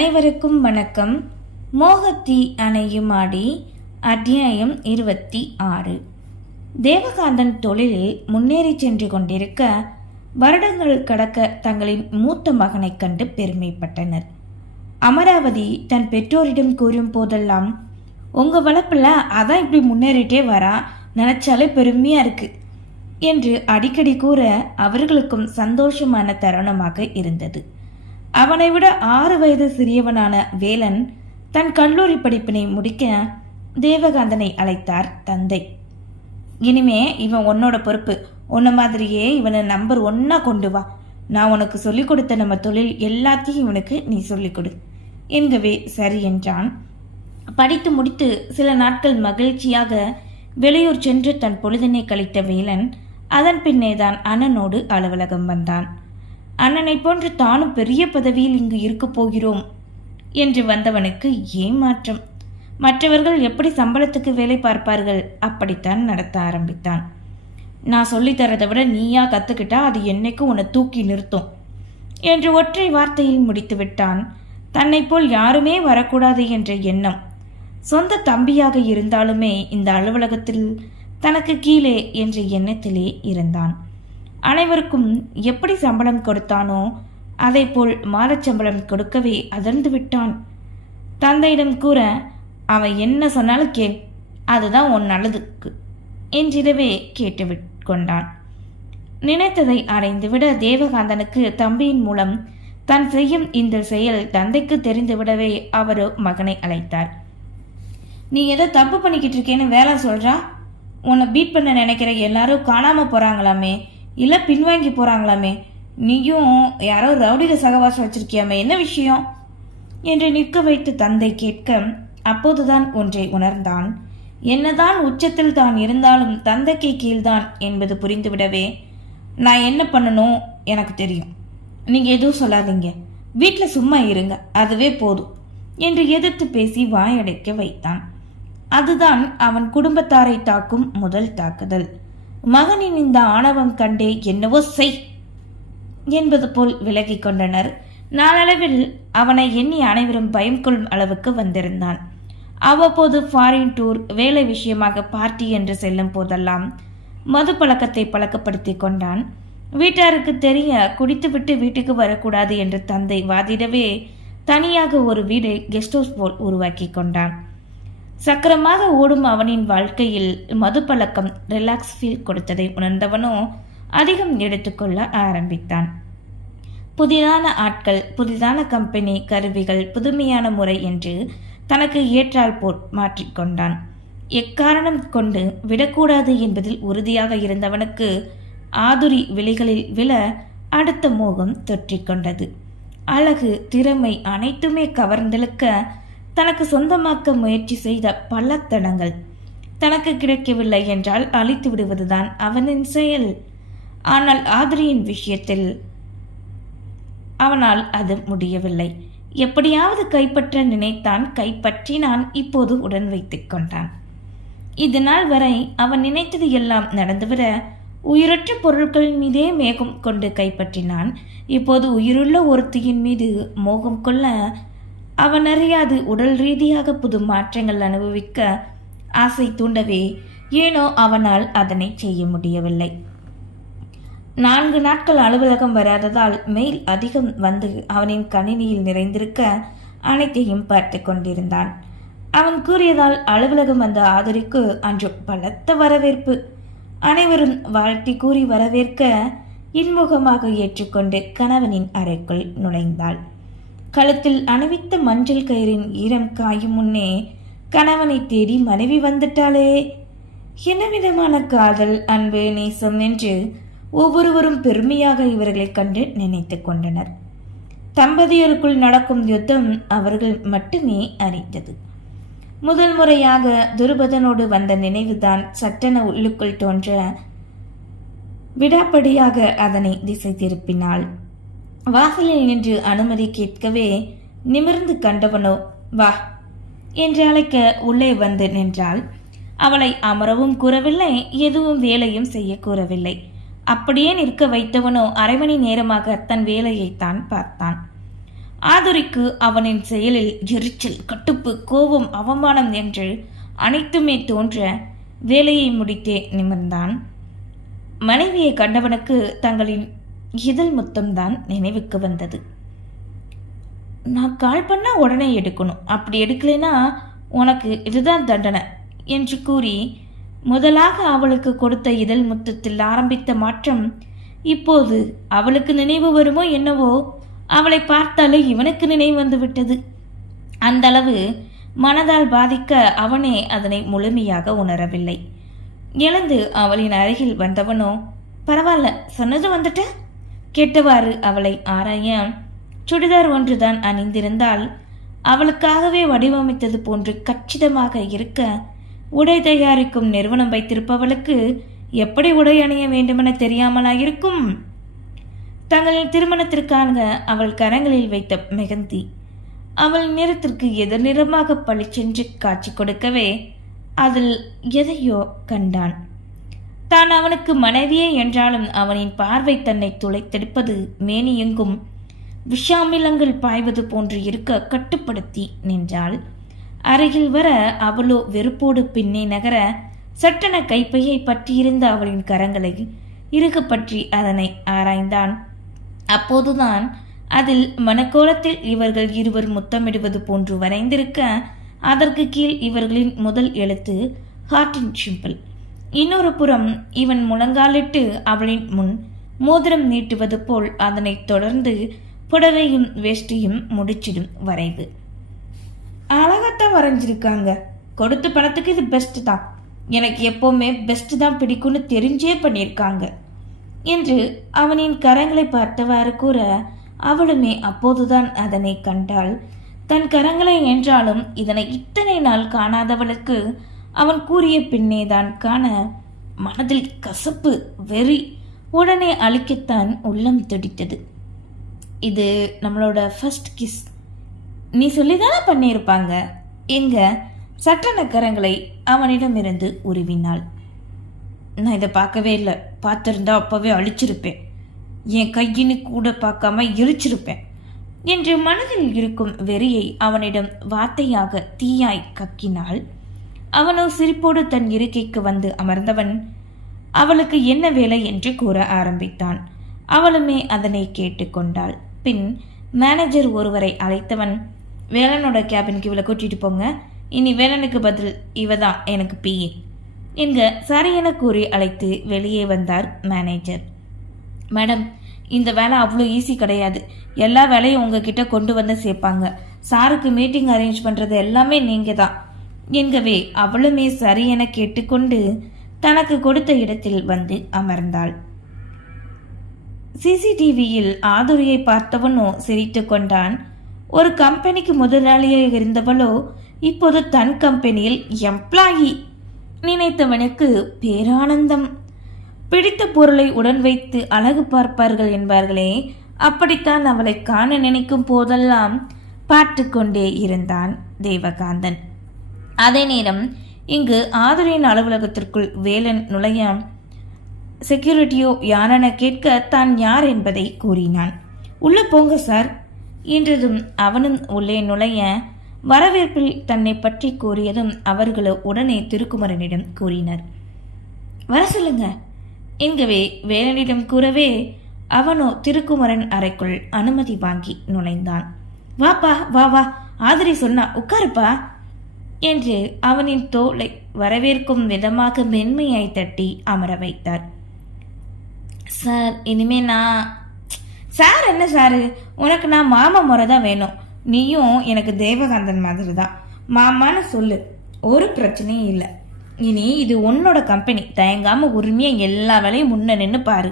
அனைவருக்கும் வணக்கம். மோகத்தி அணையும் ஆடி அத்தியாயம் 26. தேவகாந்தன் தொழிலில் முன்னேறி சென்று கொண்டிருக்க வருடங்கள் கடக்க தங்களின் மூத்த மகனைக் கண்டு பெருமைப்பட்டனர். அமராவதி தன் பெற்றோரிடம் கூறும் போதெல்லாம், உங்க வளர்ப்புல அதான் இப்படி முன்னேறிட்டே வரா, நினைச்சாலே பெருமையா இருக்கு என்று அடிக்கடி கூற அவர்களுக்கும் சந்தோஷமான தருணமாக இருந்தது. அவனை விட 6 வயது சிறியவனான வேலன் தன் கல்லூரி படிப்பினை முடிக்க தேவகாந்தனை அழைத்தார் தந்தை. இனிமே இவன் உன்னோட பொறுப்பு, உன்ன மாதிரியே இவனை நம்பர் 1 கொண்டு வா. நான் உனக்கு சொல்லிக் கொடுத்த நம்ம தொழில் எல்லாத்தையும் இவனுக்கு நீ சொல்லிக் கொடு என்கவே சரி என்றான். படித்து முடித்து சில நாட்கள் மகிழ்ச்சியாக வெளியூர் சென்று தன் பொழுதினை கழித்த வேலன் அதன் பின்னேதான் அண்ணனோடு அலுவலகம் வந்தான். அண்ணனை போன்று தானும் பெரிய பதவியில் இங்கு இருக்க போகிறோம் என்று வந்தவனுக்கு ஏமாற்றம். மற்றவர்கள் எப்படி சம்பளத்துக்கு வேலை பார்ப்பார்கள், அப்படித்தான் நடத்த ஆரம்பித்தான். நான் சொல்லித்தரதை விட நீயா கத்துக்கிட்டா அது என்னைக்கும் உன்னை தூக்கி நிறுத்தும் என்று ஒற்றை வார்த்தையில் முடித்து விட்டான். தன்னை போல் யாருமே வரக்கூடாது என்ற எண்ணம். சொந்த தம்பியாக இருந்தாலுமே இந்த அலுவலகத்தில் தனக்கு கீழே என்ற எண்ணத்திலே இருந்தான். அனைவருக்கும் எப்படி சம்பளம் கொடுத்தானோ அதை போல் மாதச்சம்பளம் கொடுக்கவே அதிர்ந்து விட்டான். தந்தையிடம் கூற, அவன் என்ன சொன்னாலும் கேள், அதுதான் உன் நல்லதுக்கு என்றிடவே கேட்டு கொண்டான். நினைத்ததை அடைந்துவிட தேவகாந்தனுக்கு தம்பியின் மூலம் தான் செய்யும் இந்த செயல் தந்தைக்கு தெரிந்துவிடவே அவர் மகனை அழைத்தார். நீ ஏதோ தப்பு பண்ணிக்கிட்டு இருக்கேன்னு வேலை சொல்றா, உன்னை பீட் பண்ண நினைக்கிற எல்லாரும் காணாம போறாங்களாமே, இல்லை பின்வாங்கி போறாங்களாமே, நீயும் யாரோ ரவுடிக சகவாசம் வச்சிருக்கியாமே, என்ன விஷயம் என்று நிற்க வைத்து தந்தை கேட்க அப்போதுதான் ஒன்றை உணர்ந்தான். என்னதான் உச்சத்தில் தான் இருந்தாலும் தந்தைக்கு கீழ்தான் என்பது புரிந்துவிடவே, நான் என்ன பண்ணணும் எனக்கு தெரியும், நீங்க எதுவும் சொல்லாதீங்க, வீட்டில் சும்மா இருங்க, அதுவே போதும் என்று எதிர்த்து பேசி வாயடைக்க வைத்தான். அதுதான் அவன் குடும்பத்தாரை தாக்கும் முதல் தாக்குதல். மகனின் இந்த ஆணவம் கண்டே என்னவோ செய் என்பது போல் விலகி கொண்டனர். நாளளவில் அவனை எண்ணி அனைவரும் பயம் கொள்ளும் அளவுக்கு வந்திருந்தான். அவ்வப்போது ஃபாரின் டூர், வேலை விஷயமாக பார்ட்டி என்று செல்லும் போதெல்லாம் மது பழக்கத்தை பழக்கப்படுத்தி கொண்டான். வீட்டாருக்கு தெரிய குடித்துவிட்டு வீட்டுக்கு வரக்கூடாது என்று தந்தை வாதிடவே தனியாக ஒரு வீடு கெஸ்ட் ஹவுஸ் போல் உருவாக்கி கொண்டான். சக்கரமாக ஓடும் அவனின் வாழ்க்கையில் மது பழக்கம் ரிலாக்ஸ் ஃபீல் கொடுத்ததை உணர்ந்தவனோ அதிகம் எடுத்துக்கொள்ள ஆரம்பித்தான். புதிதான ஆட்கள், புதிதான கம்பெனி, கருவிகள், புதுமையான முறை என்று தனக்கு ஏற்றால் போல் மாற்றிக்கொண்டான். எக்காரணம் கொண்டு விடக்கூடாது என்பதில் உறுதியாக இருந்தவனுக்கு ஆதுரி விலைகளில் விழ அடுத்த மோகம் தொற்றிக்கொண்டது. அழகு, திறமை அனைத்துமே கவர்ந்தெழுக்க தனக்கு சொந்தமாக்க முயற்சி செய்த பல தடங்கள். தனக்கு கிடைக்கவில்லை என்றால் அழித்து விடுவதுதான் அவனின் செயல். ஆனால் ஆதிரியின் விஷயத்தில் அவனால் அது முடியவில்லை. எப்படியாவது கைப்பற்ற நினைத்தான், கைப்பற்றினான். இப்போது உடன் வைத்துக் கொண்டான். இது நாள் வரை அவன் நினைத்தது எல்லாம் நடந்துவிட உயிரற்ற பொருட்களின் மீதே மேகம் கொண்டு கைப்பற்றினான். இப்போது உயிருள்ள ஒருத்தியின் மீது மோகம் கொள்ள அவன் அறியாது உடல் ரீதியாக புது மாற்றங்கள் அனுபவிக்க ஆசை தூண்டவே ஏனோ அவனால் அதனை செய்ய முடியவில்லை. 4 நாட்கள் அலுவலகம் வராததால் மெயில் அதிகம் வந்து அவனின் கணினியில் நிறைந்திருக்க அனைத்தையும் பார்த்து கொண்டிருந்தான். அவன் கூறியதால் அலுவலகம் வந்த ஆதரிக்கு அன்று பலத்த வரவேற்பு. அனைவரும் வாழ்த்தி கூறி வரவேற்க இன்முகமாக ஏற்றுக்கொண்டு கணவனின் அறைக்குள் நுழைந்தாள். கழுத்தில் அணிவித்த மஞ்சள் கயிறின் ஈரம் காயும் முன்னே கணவனை தேடி மனைவி வந்துட்டாளே, என்ன விதமான காதல், அன்பு, நேசம் என்று ஒவ்வொருவரும் பெருமையாக இவர்களை கண்டு நினைத்து கொண்டனர். தம்பதியருக்குள் நடக்கும் யுத்தம் அவர்கள் மட்டுமே அறிந்தது. முதல் முறையாக துருபதனோடு வந்த நினைவுதான் சட்டென உள்ளுக்குள் தோன்ற விடாப்படியாக அதனை திசை திருப்பினாள். வாசலில் நின்று அனுமதி கேட்கவே நிமிர்ந்து கண்டவனோ வா என்று அழைக்க உள்ளே வந்து நின்றாள். அவளை அமரவும் கூறவில்லை, எதுவும் வேலையும் செய்ய கூறவில்லை. அப்படியே நிற்க வைத்தவனோ 1/2 மணி நேரமாக தன் வேலையைத்தான் பார்த்தான். ஆதுரிக்கு அவனின் செயலில் எரிச்சல், கட்டுப்பு, கோபம், அவமானம் என்று அனைத்துமே தோன்ற வேலையை முடித்தே நிமிர்ந்தான். மனைவியை கண்டவனுக்கு தங்களின் இதழ் முத்தம்தான் நினைவுக்கு வந்தது. நான் கால் பண்ணா உடனே எடுக்கணும், அப்படி எடுக்கலைன்னா உனக்கு இதுதான் தண்டனை என்று கூறி முதலாக அவளுக்கு கொடுத்த இதழ் முத்தத்தில் ஆரம்பித்த மாற்றம் இப்போது அவளுக்கு நினைவு வருமோ என்னவோ, அவளை பார்த்தாலே இவனுக்கு நினைவு வந்து விட்டது. அந்த அளவு மனதால் பாதிக்க அவனே அதனை முழுமையாக உணரவில்லை. எழுந்து அவளின் அருகில் வந்தவனோ, பரவாயில்ல, சொன்னது வந்துட்ட கேட்டவாறு அவளை ஆராய, சுடிதார் ஒன்றுதான் அணிந்திருந்தால் அவளுக்காகவே வடிவமைத்தது போன்று கச்சிதமாக இருக்க, உடை தயாரிக்கும் நிறுவனம் வைத்திருப்பவளுக்கு எப்படி உடை அணிய வேண்டுமென தெரியாமலாயிருக்கும்? தங்களின் திருமணத்திற்காக அவள் கரங்களில் வைத்த மெகந்தி அவள் நிறத்திற்கு எதிர் நிறமாக பளிச்சென்று காட்சி கொடுக்கவே அதில் எதையோ கண்டான். தான் அவனுக்கு மனைவியே என்றாலும் அவனின் பார்வை தன்னை துளைத்தெடுப்பது, மேனி எங்கும் விஷாமிலங்கள் பாய்வது போன்று இருக்க கட்டுப்படுத்தி நின்றாள். அருகில் வர அவளோ வெறுப்போடு பின்னே நகர, சட்டென கைப்பையை பற்றியிருந்த அவளின் கரங்களை இறுக பற்றி அதனை ஆராய்ந்தான். அப்போதுதான் அதில் மனக்கோலத்தில் இவர்கள் இருவர் முத்தமிடுவது போன்று வரைந்திருக்க, அதற்கு கீழ் இவர்களின் முதல் எழுத்து ஹார்ட்டின் சிம்பிள். இன்னொரு புறம் இவன் முழங்காலிட்டு அவளின் முன் மோதிரம் நீட்டுவது போல் அதனைத் தொடர்ந்து புடவையும் வேஷ்டியும் முடிச்சிடும் வரைவு. அழகாத்தான் வரைஞ்சிருக்காங்க. கொடுத்த பணத்துக்கு இது பெஸ்ட் தான். எனக்கு எப்போவுமே பெஸ்ட் தான் பிடிக்கும்னு தெரிஞ்சே பண்ணியிருக்காங்க என்று அவனின் கரங்களை பார்த்தவாறு கூற, அவளுமே அப்போதுதான் அதனை கண்டாள். தன் கரங்களை என்றாலும் இதனை இத்தனை நாள் காணாதவளுக்கு அவன் கூறிய பின்னேதான் காண, மனதில் கசப்பு, வெறி உடனே அழிக்கத்தான் உள்ளம் துடித்தது. இது நம்மளோட ஃபர்ஸ்ட் கிஸ், நீ சொல்லிதானே பண்ணியிருப்பாங்க எங்க? சட்டன கரங்களை அவனிடமிருந்து உருவினாள். நான் இதை பார்க்கவே இல்லை, பார்த்திருந்தா அப்பவே அழிச்சிருப்பேன், என் கையின்னு கூட பார்க்காம எரிச்சிருப்பேன் என்று மனதில் இருக்கும் வெறியை அவனிடம் வார்த்தையாக தீயாய் கக்கினாள். அவனோ சிரிப்போடு தன் இருக்கைக்கு வந்து அமர்ந்தவன் அவளுக்கு என்ன வேலை என்று கூற ஆரம்பித்தான். அவளுமே அதனை கேட்டுக்கொண்டாள். பின் மேனேஜர் ஒருவரை அழைத்தவன், வேலனோட கேபினுக்கு இவளை கூட்டிட்டு போங்க, இனி வேலனுக்கு பதில் இவதான் எனக்கு பிஏ என்க சரி என கூறி அழைத்து வெளியே வந்தார் மேனேஜர். மேடம், இந்த வேலை அவ்வளோ ஈஸி கிடையாது. எல்லா வேலையும் உங்ககிட்ட கொண்டு வந்து சேர்ப்பாங்க. சாருக்கு மீட்டிங் அரேஞ்ச் பண்ணுறது எல்லாமே நீங்கள் தான் என்கவே அவளுமே சரி என கேட்டுக்கொண்டு தனக்கு கொடுத்த இடத்தில் வந்து அமர்ந்தாள். சிசிடிவியில் ஆதுரியை பார்த்தவனோ சிரித்து கொண்டான். ஒரு கம்பெனிக்கு முதலாளியாக இருந்தவளோ இப்போது தன் கம்பெனியில் எம்ப்ளாயி. நினைத்தவனுக்கு பேரானந்தம். பிடித்த பொருளை உடன் வைத்து அழகு பார்ப்பார்கள் என்பார்களே, அப்படித்தான் அவளை காண நினைக்கும் போதெல்லாம் பார்த்து கொண்டே இருந்தான் தேவகாந்தன். அதே நேரம் இங்கு ஆதுரையின் அலுவலகத்திற்குள் வேலன் நுழைய, செக்யூரிட்டியோ யாரென கேட்க தான் யார் என்பதை கூறினான். உள்ள போங்க சார் என்றதும் அவனும் உள்ளே நுழைய, வரவேற்பில் தன்னை பற்றி கூறியதும் அவர்களோ உடனே திருக்குமரனிடம் கூறினர். வர சொல்லுங்க என்கவே வேலனிடம் கூறவே அவனோ திருக்குமரன் அறைக்குள் அனுமதி வாங்கி நுழைந்தான். வாப்பா வா வா, ஆதிரி சொன்னா உட்காருப்பா என்று அவனின் தோளை வரவேற்கும் விதமாக மென்மையாய் தட்டி அமர வைத்தார். சார், இனிமே நான் சார் என்ன சாரு, உனக்கு நான் மாமா முறை தான் வேணும். நீயும் எனக்கு தேவகாந்தன் மாதிரி தான். மாமான்னு சொல்லு, ஒரு பிரச்சனையும் இல்லை. இனி இது உன்னோட கம்பெனி, தயங்காம உரிமையை எல்லா வேலையும் முன்ன நின்று பாரு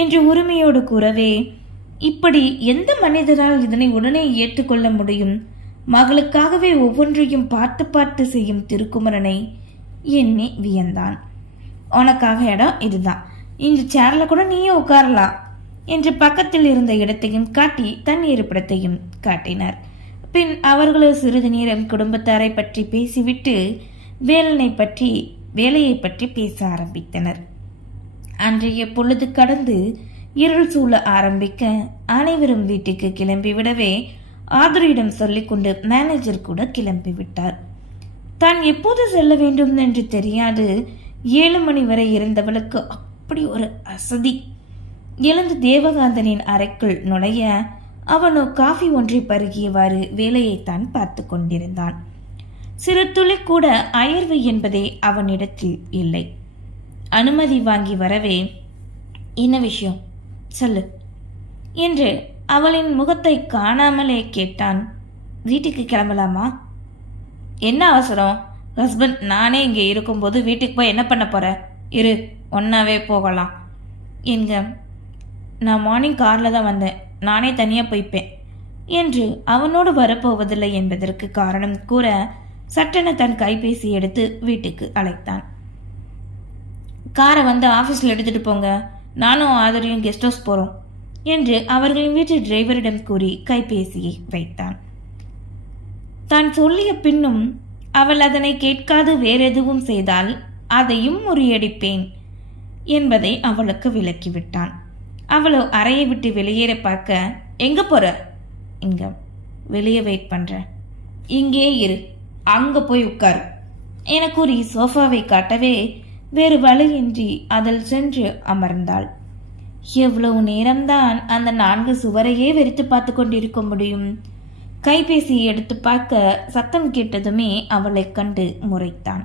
என்று உரிமையோடு கூறவே, இப்படி எந்த மனிதரால் இதனை உடனே ஏற்றுக்கொள்ள முடியும்? மகளுக்காகவே ஒவ்வொன்றையும் பார்த்து பார்த்து செய்யும் திருக்குமரனை எண்ணி வியந்தான். உனக்காக இடம் இதுதான், இந்த சேர்ல கூட நீயும் உட்காரலாம் என்று பக்கத்தில் இருந்த இடத்தையும் காட்டி தன் இருப்பிடத்தையும் காட்டினார். பின் அவர்களோ சிறிது நேரம் குடும்பத்தாரை பற்றி பேசிவிட்டு வேலையை பற்றி பேச ஆரம்பித்தனர். அன்றைய பொழுது கடந்து இருள் சூழ ஆரம்பிக்க அனைவரும் வீட்டுக்கு கிளம்பிவிடவே ஆதரியிடம் சொல்லிக்கொண்டு மேனேஜர் கூட கிளம்பிவிட்டார். தான் எப்போது செல்ல வேண்டும் என்று தெரியாது 7 மணி வரை இருந்தவளுக்கு அப்படி ஒரு அசதி. எழுந்து தேவகாந்தனின் அறைக்குள் நுழைய அவனோ காஃபி ஒன்றை பருகியவாறு வேலையைத்தான் பார்த்து கொண்டிருந்தான். சிறு துளி கூட அயர்வு என்பதே அவனிடத்தில் இல்லை. அனுமதி வாங்கி வரவே, என்ன விஷயம் சொல்லு என்று அவளின் முகத்தை காணாமலே கேட்டான். வீட்டுக்கு கிளம்பலாமா? என்ன அவசரம்? ஹஸ்பண்ட் நானே இங்கே இருக்கும்போது வீட்டுக்கு போய் என்ன பண்ண போற? இரு, ஒன்னாவே போகலாம் என்க. நான் மார்னிங் காரில் தான் வந்தேன், நானே தனியாக போய்ப்பேன் என்று அவனோடு வரப்போவதில்லை என்பதற்கு காரணம் கூற சட்டென தன் கைபேசி எடுத்து வீட்டுக்கு அழைத்தான். காரை வந்து ஆஃபீஸில் எடுத்துகிட்டு போங்க, நானும் ஆதரியும் கெஸ்ட் ஹவுஸ் போகிறோம் என்று அவர்களின் வீட்டு டிரைவரிடம் கூறி கைபேசியை வைத்தான். தான் சொல்லிய பின்னும் அவள் அதனை கேட்காது வேறெதுவும் செய்தால் அதையும் முறியடிப்பேன் என்பதை அவளுக்கு விளக்கிவிட்டான். அவளோ அறையை விட்டு வெளியேற பார்க்க, எங்கே போற? இங்க வெளியே வெயிட் பண்ணுறேன், இங்கே இரு, அங்கே போய் உட்காரு என கூறி சோஃபாவை காட்டவே வேறு வழியின்றி அதில் சென்று அமர்ந்தாள். எவ்வளவு நேரம்தான் அந்த 4 சுவரையே வெறித்து பார்த்து கொண்டிருக்க முடியும்? கைபேசியை எடுத்து பார்க்க சத்தம் கேட்டதுமே அவளை கண்டு முறைத்தான்.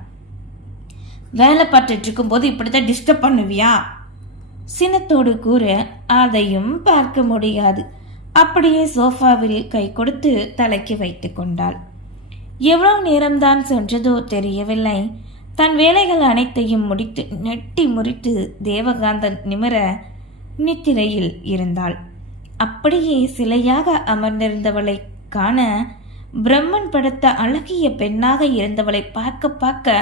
வேலை பார்த்துட்டு இருக்கும்போது இப்படித்தான் டிஸ்டர்ப் பண்ணுவியா? சினத்தோடு கூற அதையும் பார்க்க முடியாது. அப்படியே சோஃபாவில் கை கொடுத்து தலைக்கு வைத்து கொண்டாள். எவ்வளவு நேரம்தான் சென்றதோ தெரியவில்லை. தன் வேலைகள் அனைத்தையும் முடித்து நெட்டி முறித்து தேவகாந்தன் நிமிர நித்திரையில் இருந்தாள். அப்படியே சிலையாக அமர்ந்திருந்தவளை காண பிரம்மன் படுத்த அழகிய பெண்ணாக இருந்தவளை பார்க்க பார்க்க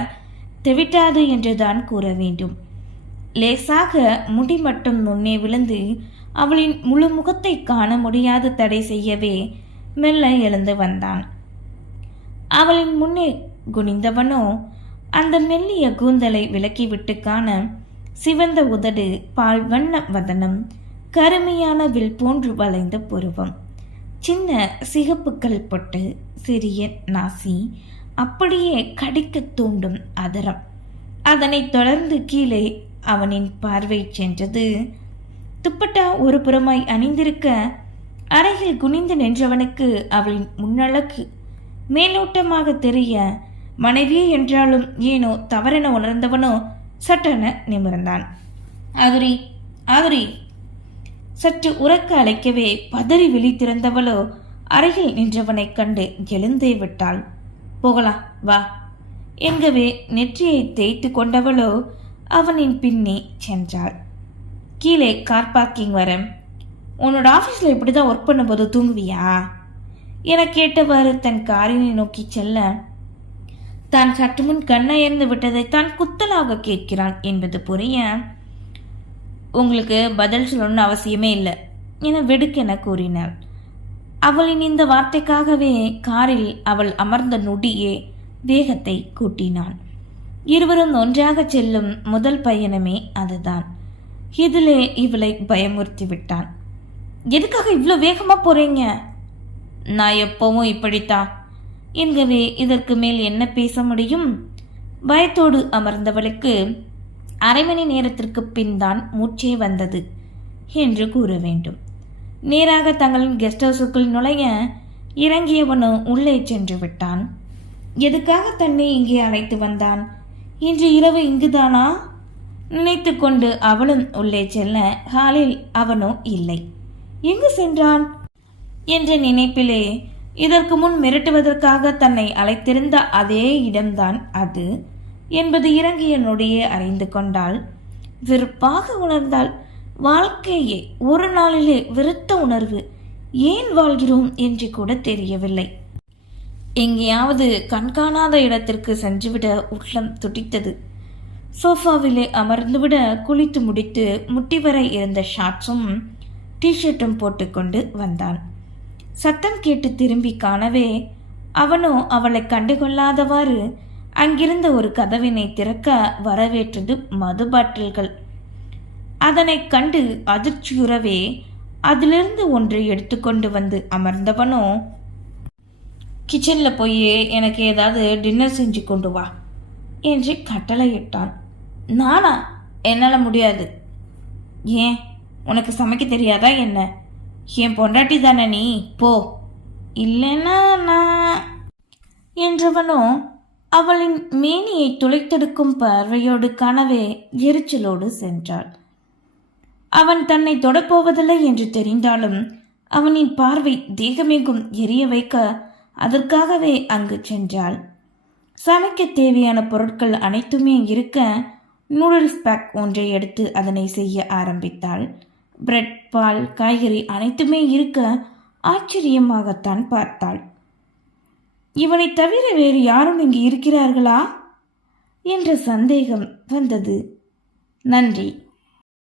தெவிட்டாது என்றுதான் கூற வேண்டும். லேசாக முடி மட்டும் முன்னே விழுந்து அவளின் முழு முகத்தை காண முடியாது தடை செய்யவே மெல்ல எழுந்து வந்தான். அவளின் முன்னே குனிந்தவனோ அந்த மெல்லிய கூந்தலை விலக்கிவிட்டு காண சிவந்த உதடு, பால் வண்ண வதனம், கருமையான வில் போன்று வளைந்த புருவம், சின்ன சிகப்புக்கள் பொட்டு, சிறிய நாசி, அப்படியே கடிக்க தூண்டும் அதரம். அதனைத் தொடர்ந்து கீழே அவனின் பார்வை சென்றது. துப்பட்டா ஒரு புறமாய் அணிந்திருக்க அறையில் குனிந்து நின்றவனுக்கு அவளின் முன்னழகு மேலோட்டமாக தெரிய, மனைவியே என்றாலும் ஏனோ தவறென உணர்ந்தவனோ சட்டென நிமிர்ந்தான். ஆதுரி, ஆதுரி சற்று உறக்க அழைக்கவே பதறி விழித்திருந்தவளோ அருகில் நின்றவனைக் கண்டு எழுந்தே விட்டாள். போகலாம் வா என்கவே நெற்றியை தேய்த்து கொண்டவளோ அவனின் பின்னே சென்றாள். கீழே கார் பார்க்கிங் வர, உன்னோட ஆஃபீஸில் இப்படி தான் ஒர்க் பண்ணும்போது தூங்குவியா என கேட்டவாறு தன் காரினை நோக்கி செல்ல, தான் சற்று முன் கண்ணயர்ந்து விட்டதை தான் குத்தலாக கேட்கிறான் என்பது புரிய, உங்களுக்கு பதில் சொல்லணும்னு அவசியமே இல்லை என வெடுக்கென கூறினாள். அவளின் இந்த வார்த்தைக்காகவே காரில் அவள் அமர்ந்த நொடியே வேகத்தை கூட்டினான். இருவரும் ஒன்றாக செல்லும் முதல் பயணமே அதுதான். இதிலே இவளை பயமுறுத்தி விட்டான். எதுக்காக இவ்வளோ வேகமாக போறீங்க? நான் எப்பவும் இப்படித்தான் என்கவே இதற்கு மேல் என்ன பேச முடியும்? பயத்தோடு அமர்ந்தவளுக்கு அரை மணி நேரத்திற்கு பின் தான் மூச்சே வந்தது என்று கூற வேண்டும். நேராக தங்களின் கெஸ்ட் ஹவுஸுக்குள் நுழைய இறங்கியவனோ உள்ளே சென்று விட்டான். எதுக்காக தன்னை இங்கே அழைத்து வந்தான்? இன்று இரவு இங்குதானா நினைத்து கொண்டு அவளும் உள்ளே செல்ல ஹாலில் அவனோ இல்லை. எங்கு சென்றான் என்ற நினைப்பிலே இதற்கு முன் மிரட்டுவதற்காக தன்னை அழைத்திருந்த அதே இடம்தான் அது என்பது இறங்கிய நொடியே அறிந்து கொண்டாள். வெறுப்பாக உணர்ந்தாள். வாழ்க்கையே ஒரு நாளிலே வெறுத்த உணர்வு. ஏன் வாழ்கிறோம் என்று கூட தெரியவில்லை. எங்கேயாவது கண்காணாத இடத்திற்கு சென்றுவிட உள்ளம் துடித்தது. சோஃபாவிலே அமர்ந்துவிட குளித்து முடித்து முட்டி வரை இருந்த ஷார்ட்ஸும் டிஷர்ட்டும் போட்டுக்கொண்டு வந்தான். சத்தம் கேட்டு திரும்பி காணவே அவனோ அவளை கண்டுகொள்ளாதவாறு அங்கிருந்த ஒரு கதவினை திறக்க வரவேற்றது மது பாட்டில்கள். அதனை கண்டு அதிர்ச்சியுறவே அதிலிருந்து ஒன்றை எடுத்துக்கொண்டு வந்து அமர்ந்தவனோ கிச்சனில் போய் எனக்கு ஏதாவது டின்னர் செஞ்சு கொண்டு வா என்று கட்டளையிட்டான். நானா? என்னால் முடியாது. ஏன், உனக்கு சமைக்க தெரியாதா என்ன? என் பொண்டாட்டி தானே நீ, போ. இல்லைன்னா நான் என்றவனோ அவளின் மேனியை துளைத்தெடுக்கும் பார்வையோடு கனவே எரிச்சலோடு சென்றாள். அவன் தன்னை தொடப்போவதில்லை என்று தெரிந்தாலும் அவனின் பார்வை தேகமெங்கும் எரிய வைக்க அதற்காகவே அங்கு சென்றாள். சமைக்க தேவையான பொருட்கள் அனைத்துமே இருக்க நூடுல்ஸ் பேக் ஒன்றை எடுத்து அதனை செய்ய ஆரம்பித்தாள். பிரெட், பால், காய்கறி அனைத்துமே இருக்க ஆச்சரியமாகத்தான் பார்த்தாள். இவனை தவிர வேறு யாரும் இங்கு இருக்கிறார்களா என்ற சந்தேகம் வந்தது. நன்றி.